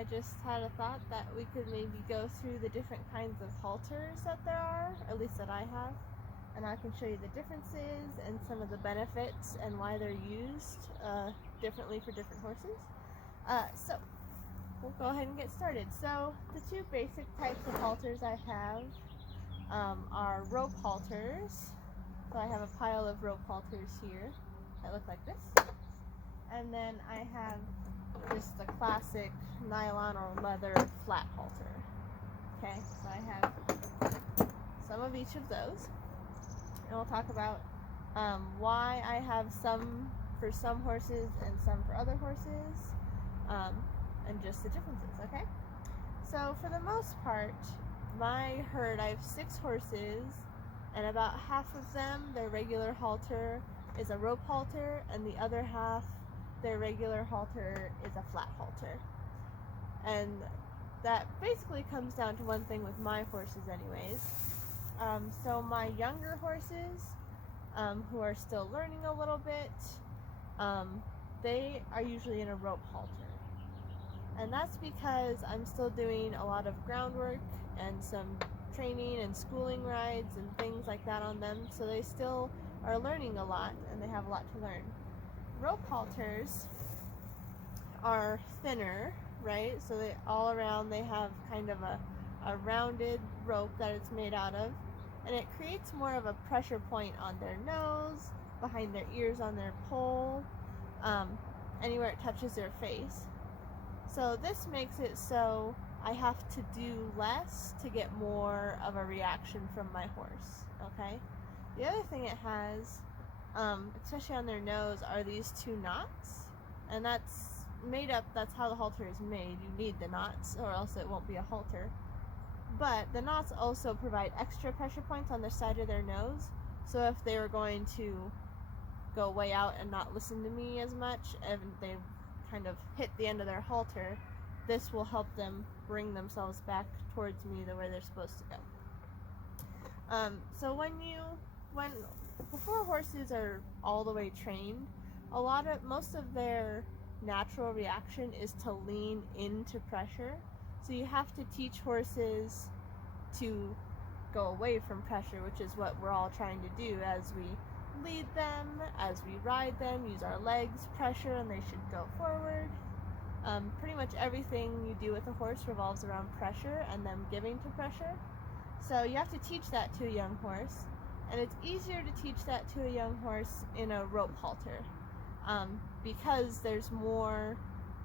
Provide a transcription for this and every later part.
I just had a thought that we could maybe go through the different kinds of halters that there are, at least that I have, and I can show you the differences and some of the benefits and why they're used differently for different horses. So we'll go ahead and get started. So the two basic types of halters I have are rope halters. So I have a pile of rope halters here that look like this. And then I have just the classic nylon or leather flat halter. Okay, so I have some of each of those. And we'll talk about why I have some for some horses and some for other horses, and just the differences, okay? So for the most part, my herd, I have 6 horses, and about half of them, their regular halter is a rope halter, and the other half, their regular halter is a flat halter. And that basically comes down to one thing with my horses anyways. So my younger horses, who are still learning a little bit, they are usually in a rope halter. And that's because I'm still doing a lot of groundwork and some training and schooling rides and things like that on them, so they still are learning a lot and they have a lot to learn. Rope halters are thinner, right? So they all around they have kind of a rounded rope that it's made out of, and it creates more of a pressure point on their nose, behind their ears, on their poll, anywhere it touches their face. So this makes it so I have to do less to get more of a reaction from my horse, okay? The other thing it has, especially on their nose, are these 2 knots, and that's made up, that's how the halter is made. You need the knots or else it won't be a halter. But the knots also provide extra pressure points on the side of their nose, so if they were going to go way out and not listen to me as much, and they kind of hit the end of their halter, this will help them bring themselves back towards me the way they're supposed to go. So before horses are all the way trained, most of their natural reaction is to lean into pressure. So you have to teach horses to go away from pressure, which is what we're all trying to do as we lead them, as we ride them, use our legs, pressure, and they should go forward. Pretty much everything you do with a horse revolves around pressure and them giving to pressure. So you have to teach that to a young horse, and it's easier to teach that to a young horse in a rope halter, because there's more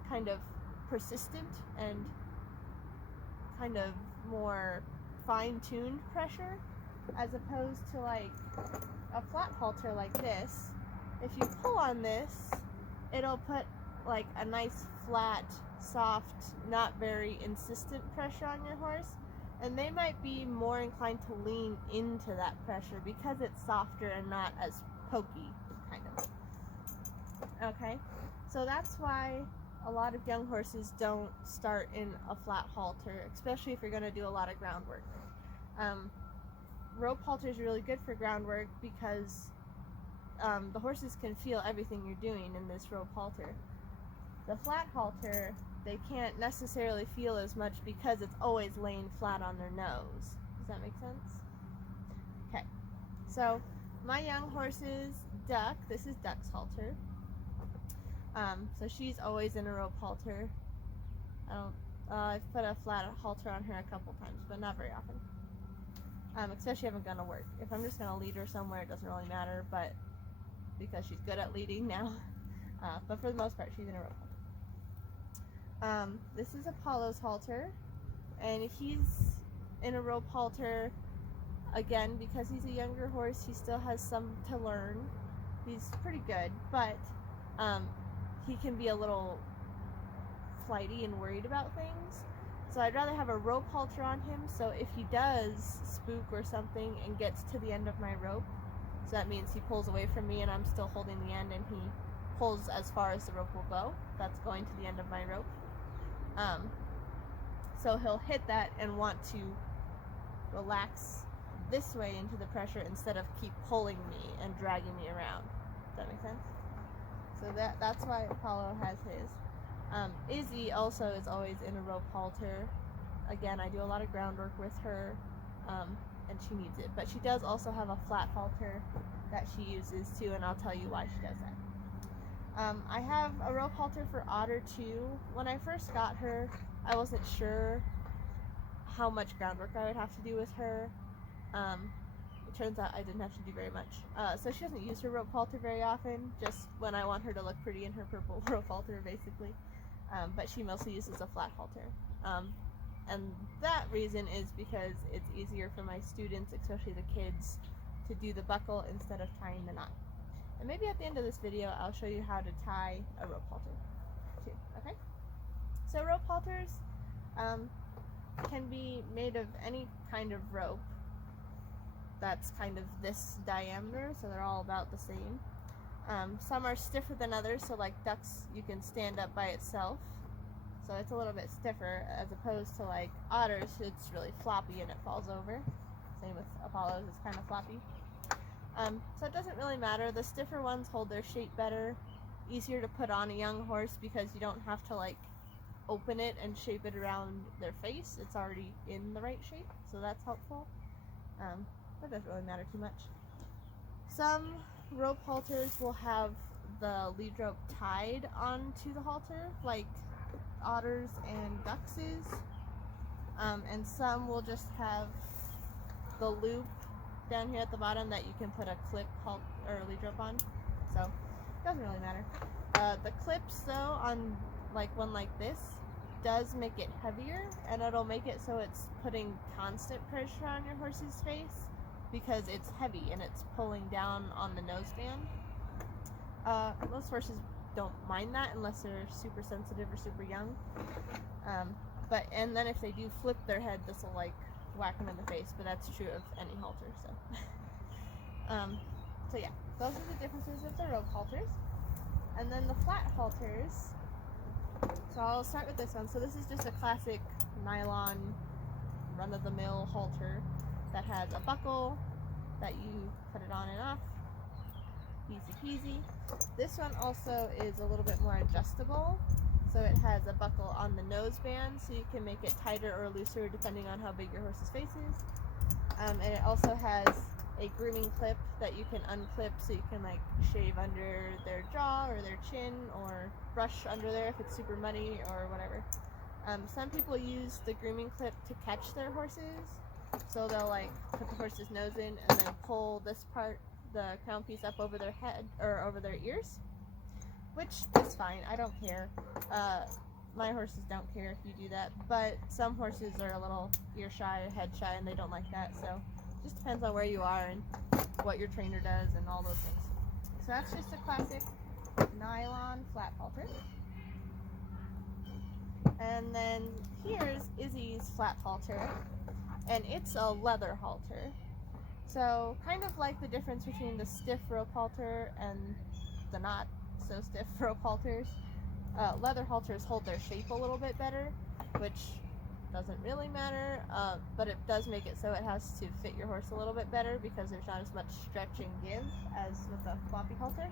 kind of persistent and kind of more fine-tuned pressure, as opposed to like a flat halter like this. If you pull on this, it'll put like a nice flat, soft, not very insistent pressure on your horse, and they might be more inclined to lean into that pressure because it's softer and not as pokey, kind of. Okay, so that's why a lot of young horses don't start in a flat halter, especially if you're going to do a lot of groundwork. Rope halter is really good for groundwork because the horses can feel everything you're doing in this rope halter. The flat halter, they can't necessarily feel as much because it's always laying flat on their nose. Does that make sense? Okay, so my young horses, Duck, this is Duck's halter. So she's always in a rope halter. I've put a flat halter on her a couple times, but not very often. Especially if I'm gonna work. If I'm just gonna lead her somewhere, it doesn't really matter, but because she's good at leading now. But for the most part, she's in a rope halter. This is Apollo's halter, and he's in a rope halter again because he's a younger horse. He still has some to learn. He's pretty good, but he can be a little flighty and worried about things. So I'd rather have a rope halter on him, so if he does spook or something and gets to the end of my rope, so that means he pulls away from me and I'm still holding the end and he pulls as far as the rope will go, that's going to the end of my rope. So he'll hit that and want to relax this way into the pressure instead of keep pulling me and dragging me around. Does that make sense? So that's why Apollo has his. Izzy also is always in a rope halter. Again, I do a lot of groundwork with her, and she needs it. But she does also have a flat halter that she uses too, and I'll tell you why she does that. I have a rope halter for Otter too. When I first got her, I wasn't sure how much groundwork I would have to do with her. It turns out I didn't have to do very much. So she doesn't use her rope halter very often, just when I want her to look pretty in her purple rope halter, basically. But she mostly uses a flat halter. And that reason is because it's easier for my students, especially the kids, to do the buckle instead of tying the knot. And maybe at the end of this video, I'll show you how to tie a rope halter too, okay? So rope halters can be made of any kind of rope that's kind of this diameter, so they're all about the same. Some are stiffer than others, so like ducks, you can stand up by itself, so it's a little bit stiffer, as opposed to like otters, it's really floppy and it falls over. Same with Apollos, it's kind of floppy. So it doesn't really matter. The stiffer ones hold their shape better, easier to put on a young horse because you don't have to like open it and shape it around their face. It's already in the right shape, so that's helpful. That doesn't really matter too much. Some rope halters will have the lead rope tied onto the halter, like otters and duckses, and some will just have the loop down here at the bottom that you can put a clip or lead rope on, so it doesn't really matter. The clips though, on like one like this, does make it heavier, and it'll make it so it's putting constant pressure on your horse's face because it's heavy and it's pulling down on the noseband. Most horses don't mind that unless they're super sensitive or super young. And then if they do flip their head, this will like whack them in the face, but that's true of any halter. So yeah, those are the differences of the rope halters. And then the flat halters. So I'll start with this one. So this is just a classic nylon run-of-the-mill halter that has a buckle that you put it on and off. Easy peasy. This one also is a little bit more adjustable. So it has a buckle on the noseband, so you can make it tighter or looser depending on how big your horse's face is. And it also has a grooming clip that you can unclip, so you can like shave under their jaw or their chin, or brush under there if it's super muddy or whatever. Some people use the grooming clip to catch their horses, so they'll like put the horse's nose in and then pull this part, the crown piece, up over their head or over their ears, which is fine. I don't care. My horses don't care if you do that, but some horses are a little ear shy or head shy and they don't like that, so it just depends on where you are and what your trainer does and all those things. So that's just a classic nylon flat halter. And then here's Izzy's flat halter, and it's a leather halter. So kind of like the difference between the stiff rope halter and the not so stiff rope halters. Leather halters hold their shape a little bit better, which doesn't really matter, but it does make it so it has to fit your horse a little bit better because there's not as much stretch and give as with a floppy halter.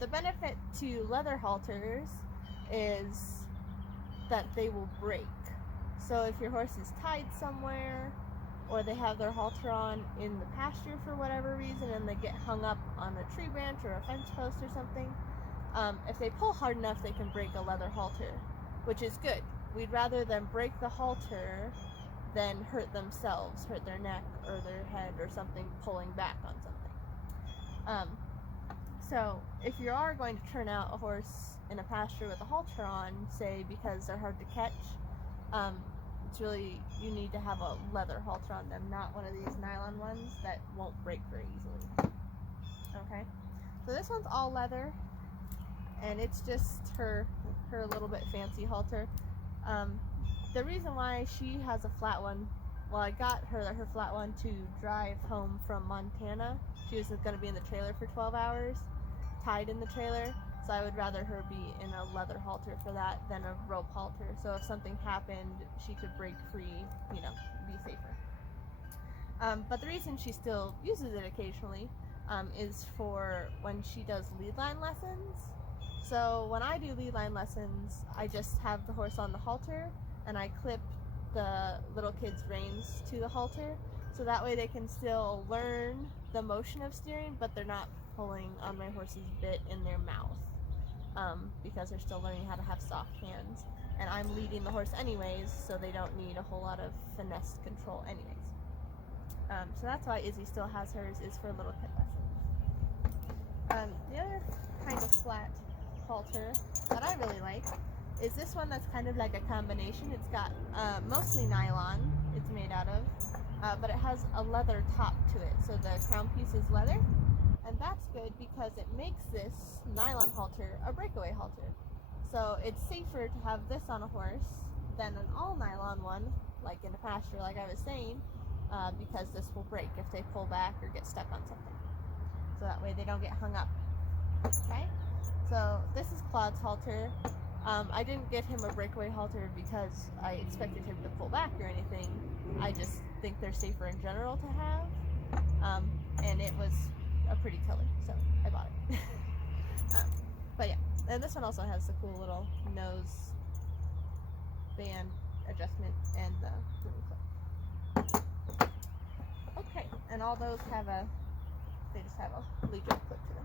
The benefit to leather halters is that they will break. So if your horse is tied somewhere, or they have their halter on in the pasture for whatever reason and they get hung up on a tree branch or a fence post or something, if they pull hard enough they can break a leather halter, which is good. We'd rather them break the halter than hurt themselves, hurt their neck or their head or something pulling back on something. So if you are going to turn out a horse in a pasture with a halter on, say because they're hard to catch, it's really, you need to have a leather halter on them, not one of these nylon ones that won't break very easily. Okay, so this one's all leather, and it's just her little bit fancy halter. The reason why she has a flat one, well, I got her flat one to drive home from Montana. She was going to be in the trailer for 12 hours, tied in the trailer, so I would rather her be in a leather halter for that than a rope halter. So if something happened, she could break free, you know, be safer. But the reason she still uses it occasionally is for when she does lead line lessons. So when I do lead line lessons, I just have the horse on the halter and I clip the little kids' reins to the halter, so that way they can still learn the motion of steering, but they're not pulling on my horse's bit in their mouth, because they're still learning how to have soft hands. And I'm leading the horse anyways, so they don't need a whole lot of finesse control anyways. So that's why Izzy still has hers, is for little kid lessons. The other kind of flat halter that I really like is this one that's kind of like a combination. It's got mostly nylon, it's made out of, but it has a leather top to it, so the crown piece is leather, and that's good because it makes this nylon halter a breakaway halter. So it's safer to have this on a horse than an all nylon one, like in a pasture, like I was saying, because this will break if they pull back or get stuck on something. So that way they don't get hung up. Okay? So this is Claude's halter. I didn't get him a breakaway halter because I expected him to pull back or anything. I just think they're safer in general to have. And it was a pretty killer, so I bought it. But yeah, and this one also has the cool little nose band adjustment and the grooming clip. Okay, and all those have they just have a lead clip to them.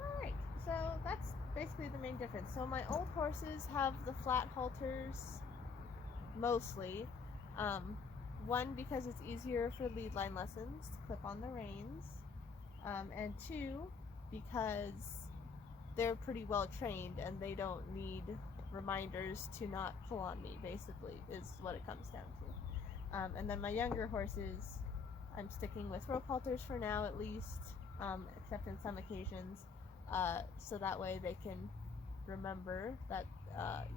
Alright, so that's basically the main difference. So my old horses have the flat halters mostly. One, because it's easier for lead line lessons to clip on the reins, and two, because they're pretty well trained and they don't need reminders to not pull on me, basically, is what it comes down to. And then my younger horses, I'm sticking with rope halters for now at least, except in some occasions, so that way they can remember that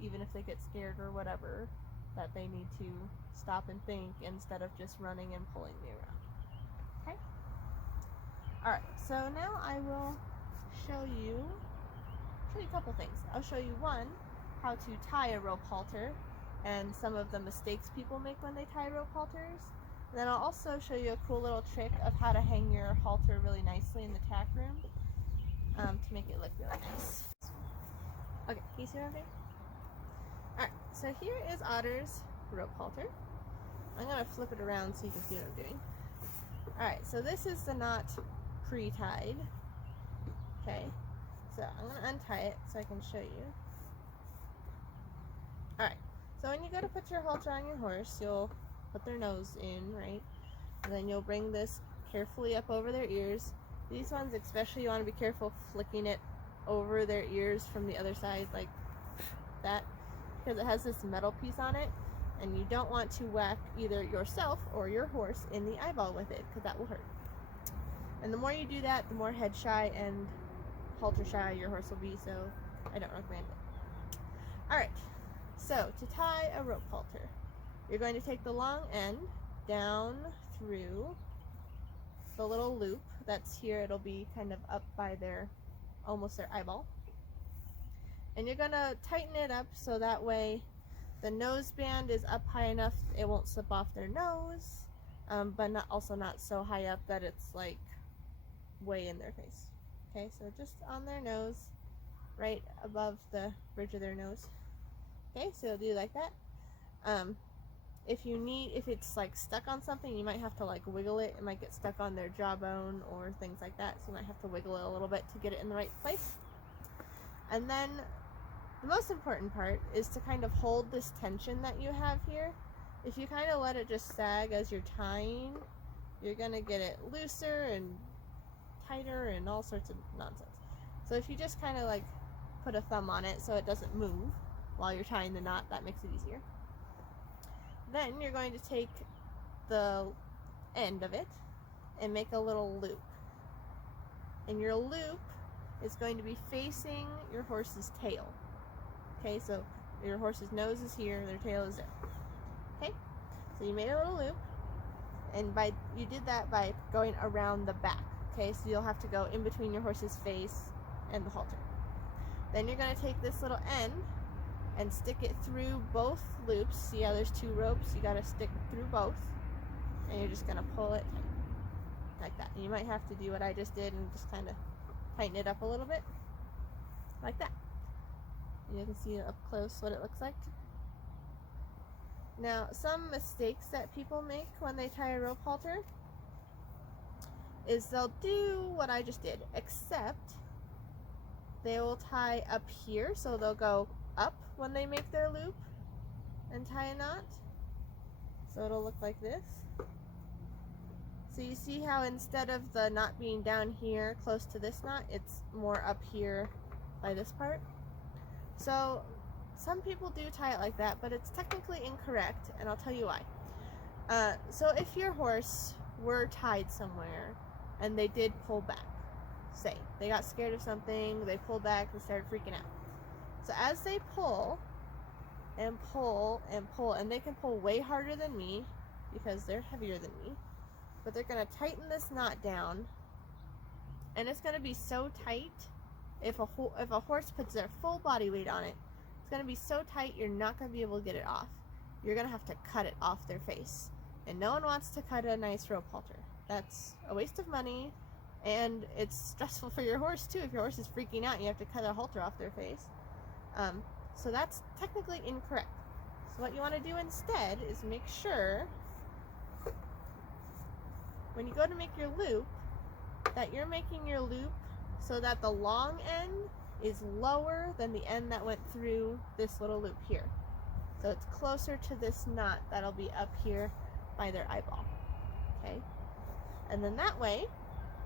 even if they get scared or whatever, that they need to stop and think instead of just running and pulling me around. Okay? Alright, so now I will show you a couple things. I'll show you one, how to tie a rope halter and some of the mistakes people make when they tie rope halters. And then I'll also show you a cool little trick of how to hang your halter really nicely in the tack room, to make it look really nice. Okay, can you see what I'm doing? Alright, so here is Otter's rope halter. I'm going to flip it around so you can see what I'm doing. Alright, so this is the knot pre-tied. Okay, so I'm going to untie it so I can show you. Alright, so when you go to put your halter on your horse, you'll put their nose in, right? And then you'll bring this carefully up over their ears. These ones especially, you want to be careful flicking it over their ears from the other side, like that, because it has this metal piece on it, and you don't want to whack either yourself or your horse in the eyeball with it, because that will hurt. And the more you do that, the more head shy and halter shy your horse will be, so I don't recommend it. Alright, so to tie a rope halter, you're going to take the long end down through the little loop that's here. It'll be kind of up by almost their eyeball. And you're going to tighten it up so that way the nose band is up high enough it won't slip off their nose, but also not so high up that it's like way in their face. Okay, so just on their nose, right above the bridge of their nose. Okay, so do like that. If it's like stuck on something, you might have to like wiggle it. It might get stuck on their jawbone or things like that, so you might have to wiggle it a little bit to get it in the right place. And then the most important part is to kind of hold this tension that you have here. If you kind of let it just sag as you're tying, you're gonna get it looser and tighter and all sorts of nonsense. So if you just kind of like put a thumb on it so it doesn't move while you're tying the knot, that makes it easier. Then you're going to take the end of it and make a little loop. And your loop is going to be facing your horse's tail. Okay, so your horse's nose is here, their tail is there. Okay, so you made a little loop, and you did that by going around the back. Okay, so you'll have to go in between your horse's face and the halter. Then you're going to take this little end and stick it through both loops. See how there's two ropes? You got to stick through both, and you're just going to pull it tight, like that. And you might have to do what I just did and just kind of tighten it up a little bit, like that. And you can see up close what it looks like. Now, some mistakes that people make when they tie a rope halter is they'll do what I just did, except they will tie up here, so they'll go up when they make their loop and tie a knot. So it'll look like this. So you see how instead of the knot being down here close to this knot, it's more up here by this part. So some people do tie it like that, but it's technically incorrect, and I'll tell you why. So if your horse were tied somewhere and they did pull back, say they got scared of something, they pulled back and started freaking out. So as they pull and pull and pull, and they can pull way harder than me because they're heavier than me, but they're going to tighten this knot down, and it's going to be so tight, if a horse puts their full body weight on it, it's going to be so tight you're not going to be able to get it off. You're going to have to cut it off their face, and no one wants to cut a nice rope halter. That's a waste of money, and it's stressful for your horse too. If your horse is freaking out and you have to cut a halter off their face. So that's technically incorrect. So what you want to do instead is make sure when you go to make your loop that you're making your loop so that the long end is lower than the end that went through this little loop here. So it's closer to this knot that'll be up here by their eyeball. Okay? And then that way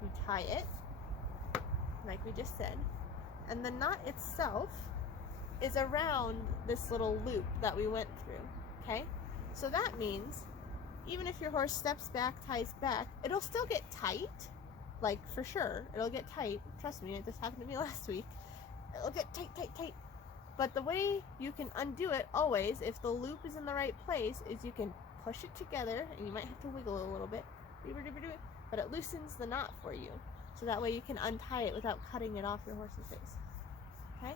you tie it like we just said, and the knot itself is around this little loop that we went through. Okay? So that means even if your horse steps back, ties back, it'll still get tight. Like, for sure, it'll get tight. Trust me, this happened to me last week. It'll get tight, tight, tight. But the way you can undo it always, if the loop is in the right place, is you can push it together, and you might have to wiggle it a little bit, but it loosens the knot for you. So that way you can untie it without cutting it off your horse's face. Okay?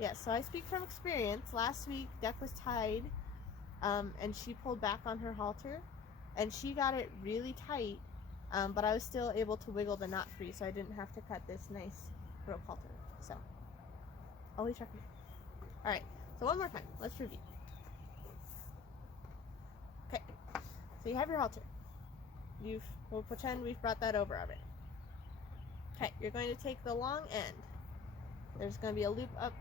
Yeah, so I speak from experience. Last week, Deck was tied, and she pulled back on her halter, and she got it really tight, but I was still able to wiggle the knot free, so I didn't have to cut this nice rope halter. So, always recommend. Alright, so one more time. Let's review. Okay, so you have your halter. We'll pretend we've brought that over already. Okay, you're going to take the long end. There's going to be a loop up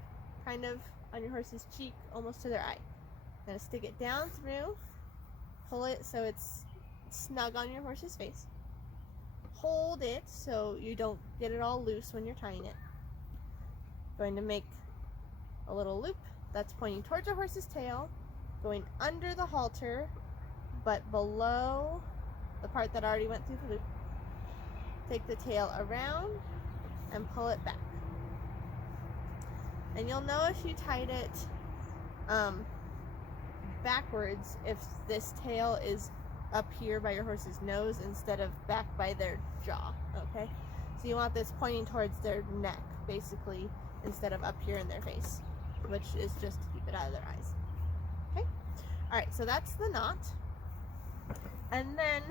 kind of on your horse's cheek, almost to their eye. You're going to stick it down through, pull it so it's snug on your horse's face. Hold it so you don't get it all loose when you're tying it. Going to make a little loop that's pointing towards your horse's tail, going under the halter, but below the part that already went through the loop. Take the tail around and pull it back. And you'll know if you tied it backwards if this tail is up here by your horse's nose instead of back by their jaw, okay? So you want this pointing towards their neck, basically, instead of up here in their face, which is just to keep it out of their eyes, okay? Alright, so that's the knot. And then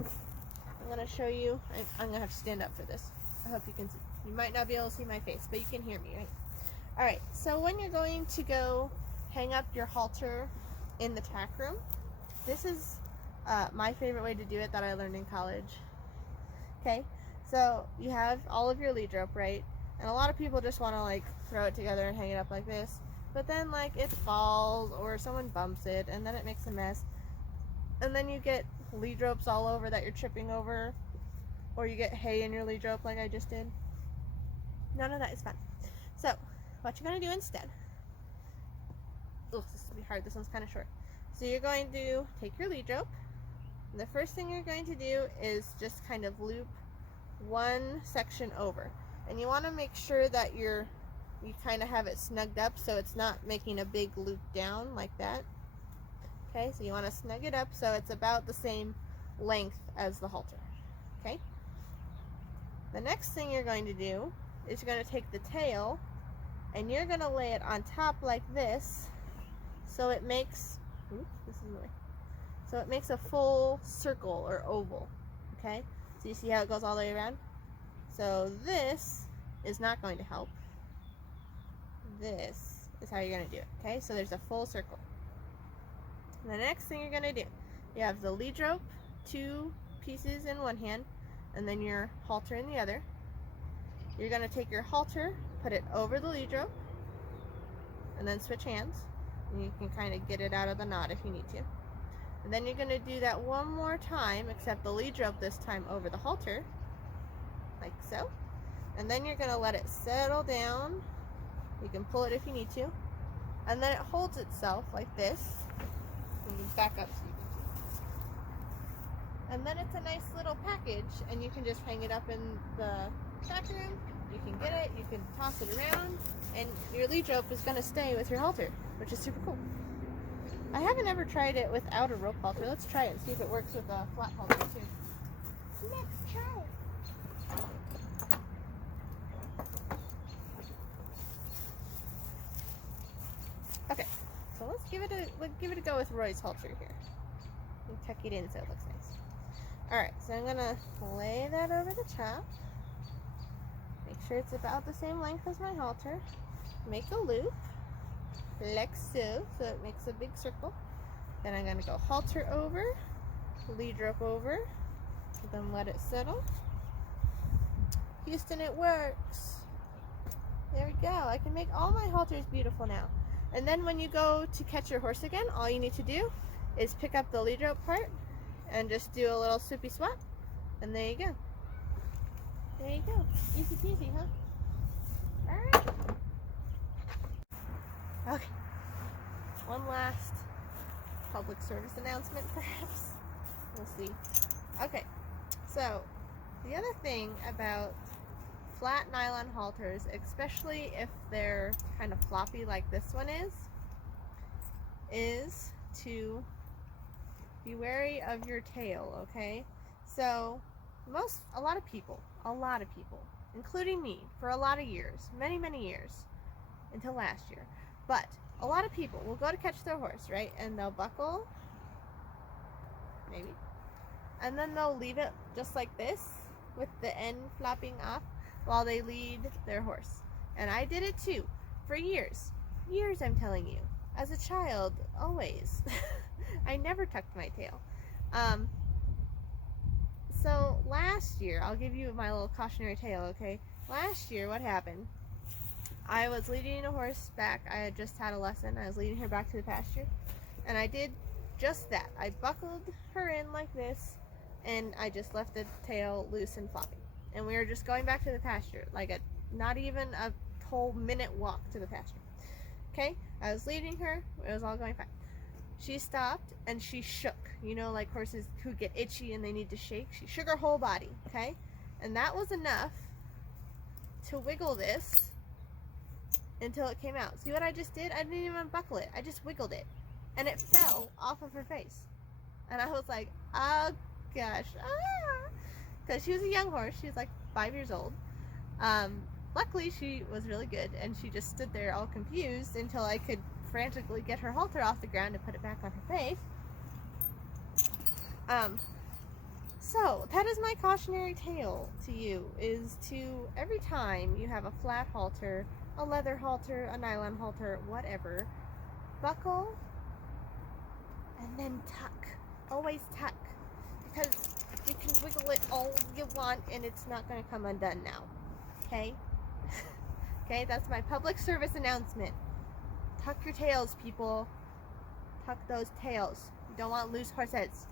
I'm going to show you, I'm going to have to stand up for this. I hope you can see. You might not be able to see my face, but you can hear me, right? Alright, so when you're going to go hang up your halter in the tack room, this is my favorite way to do it that I learned in college. Okay, so you have all of your lead rope, right? And a lot of people just want to like throw it together and hang it up like this. But then like it falls or someone bumps it and then it makes a mess. And then you get lead ropes all over that you're tripping over. Or you get hay in your lead rope like I just did. None of that is fun. So, what you're going to do instead. Oh, this is going to be hard. This one's kind of short. So you're going to take your lead rope. And the first thing you're going to do is just kind of loop one section over. And you want to make sure that you kind of have it snugged up so it's not making a big loop down like that. Okay, so you want to snug it up so it's about the same length as the halter. Okay? The next thing you're going to do is you're going to take the tail and you're going to lay it on top like this so it makes, oops, this is the way. So it makes a full circle or oval. Okay? So you see how it goes all the way around? So this is not going to help. This is how you're going to do it, okay? So there's a full circle. And the next thing you're going to do, you have the lead rope, 2 pieces in one hand, and then your halter in the other. You're going to take your halter, put it over the lead rope, and then switch hands. And you can kind of get it out of the knot if you need to. And then you're going to do that one more time, except the lead rope this time over the halter, like so. And then you're going to let it settle down. You can pull it if you need to. And then it holds itself like this. You can back up so you can see. And then it's a nice little package, and you can just hang it up in the back room. You can get it, you can toss it around, and your lead rope is going to stay with your halter, which is super cool. I haven't ever tried it without a rope halter. Let's try it and see if it works with a flat halter too. Let's try it. Okay, so let's give it a go with Roy's halter here. And tuck it in so it looks nice. Alright, so I'm gonna lay that over the top. Make sure it's about the same length as my halter. Make a loop, like so it makes a big circle. Then I'm gonna go halter over, lead rope over, then let it settle. Houston, it works. There we go. I can make all my halters beautiful now. And then when you go to catch your horse again, all you need to do is pick up the lead rope part and just do a little swoopy swap, and there you go. There you go. Easy peasy, huh? Alright. Okay. One last public service announcement, perhaps. We'll see. Okay. So, the other thing about flat nylon halters, especially if they're kind of floppy like this one is to be wary of your tail, okay? So, a lot of people, including me, for a lot of years, many years, until last year, but a lot of people will go to catch their horse, right? And they'll buckle, maybe, and then they'll leave it just like this, with the end flopping off, while they lead their horse. And I did it too, for years, I'm telling you. As a child, always. I never tucked my tail. So last year, I'll give you my little cautionary tale, okay? Last year, what happened? I was leading a horse back. I had just had a lesson. I was leading her back to the pasture. And I did just that. I buckled her in like this, and I just left the tail loose and flopping. And we were just going back to the pasture, like not even a whole minute walk to the pasture. Okay? I was leading her. It was all going fine. She stopped and she shook. You know, like horses who get itchy and they need to shake. She shook her whole body, okay? And that was enough to wiggle this until it came out. See what I just did? I didn't even buckle it. I just wiggled it. And it fell off of her face. And I was like, oh gosh. Because she was a young horse. She was like 5 years old. Luckily, she was really good, and she just stood there all confused until I could frantically get her halter off the ground and put it back on her face. So that is my cautionary tale to you, is to every time you have a flat halter, a leather halter, a nylon halter, whatever, buckle and then tuck. Always tuck, because you can wiggle it all you want and it's not going to come undone now. Okay? Okay, that's my public service announcement. Tuck your tails, people. Tuck those tails. You don't want loose horses.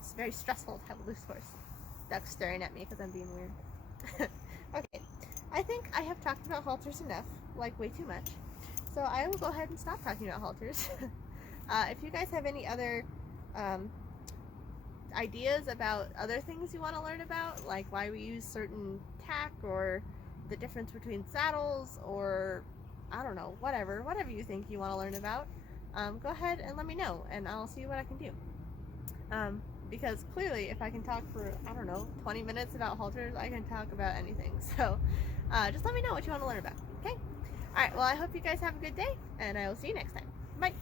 It's very stressful to have a loose horse. Duck's staring at me because I'm being weird. Okay, I think I have talked about halters enough, like way too much. So I will go ahead and stop talking about halters. If you guys have any other ideas about other things you want to learn about, like why we use certain tack, or the difference between saddles, or I don't know, whatever you think you want to learn about, go ahead and let me know, and I'll see what I can do. Because clearly, if I can talk for, I don't know, 20 minutes about halters, I can talk about anything. So just let me know what you want to learn about, okay? Alright, well, I hope you guys have a good day, and I will see you next time. Bye!